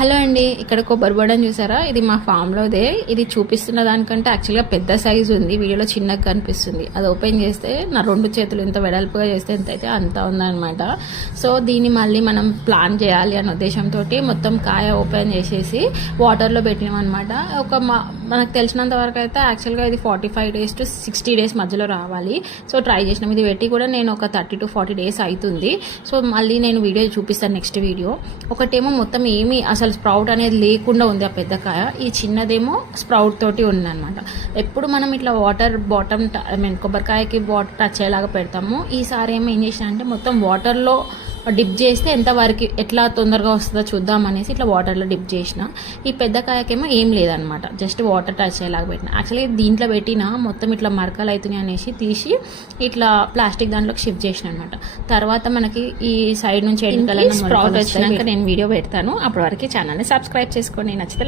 Hello అండి, ఇక్కడ కొబ్బరి బొండం చూసారా? ఇది మా ఫామ్లోదే. ఇది చూపిస్తున్న దానికంటే యాక్చువల్గా పెద్ద సైజు ఉంది, వీడియోలో చిన్నగా కనిపిస్తుంది. అది ఓపెన్ చేస్తే నా 2 చేతులు ఇంత వెడల్పుగా చేస్తే ఎంత అయితే అంత ఉందన్నమాట. సో దీన్ని మళ్ళీ మనం ప్లాన్ చేయాలి అనే ఉద్దేశంతో మొత్తం కాయ ఓపెన్ చేసేసి వాటర్లో పెట్టినామన్నమాట. మనకు తెలిసినంత వరకు అయితే యాక్చువల్గా ఇది 45 days to 60 days మధ్యలో రావాలి. సో ట్రై చేసినాం. ఇది పెట్టి కూడా నేను ఒక 30 to 40 days అవుతుంది. సో మళ్ళీ నేను వీడియో చూపిస్తాను నెక్స్ట్ వీడియో. ఒకటేమో మొత్తం ఏమీ అసలు స్ప్రౌట్ అనేది లేకుండా ఉంది ఆ పెద్ద కాయ, ఈ చిన్నదేమో స్ప్రౌట్ తోటి ఉందన్నమాట. ఎప్పుడు మనం ఇట్లా వాటర్ బాటమ్ కొబ్బరికాయకి వాటర్ టచ్ అయ్యేలాగా పెడతాము. ఈసారి ఏం చేసినా అంటే మొత్తం వాటర్లో డిప్ చేస్తే ఎంతవరకు ఎట్లా తొందరగా వస్తుందో చూద్దాం అనేసి ఇట్లా వాటర్లో డిప్ చేసిన. ఈ పెద్ద కాయకేమో ఏం లేదనమాట, జస్ట్ వాటర్ టచ్ అయ్యేలాగా పెట్టిన. యాక్చువల్లీ దీంట్లో పెట్టిన మొత్తం ఇట్లా మరకలు అవుతున్నాయి అనేసి తీసి ఇట్లా ప్లాస్టిక్ దాంట్లోకి షిఫ్ట్ చేసిన అనమాట. తర్వాత మనకి ఈ సైడ్ నుంచి స్ప్రౌట్ వచ్చినాక నేను వీడియో పెడతాను. అప్పటి వరకు ఛానల్ని సబ్స్క్రైబ్ చేసుకోండి. నచ్చితే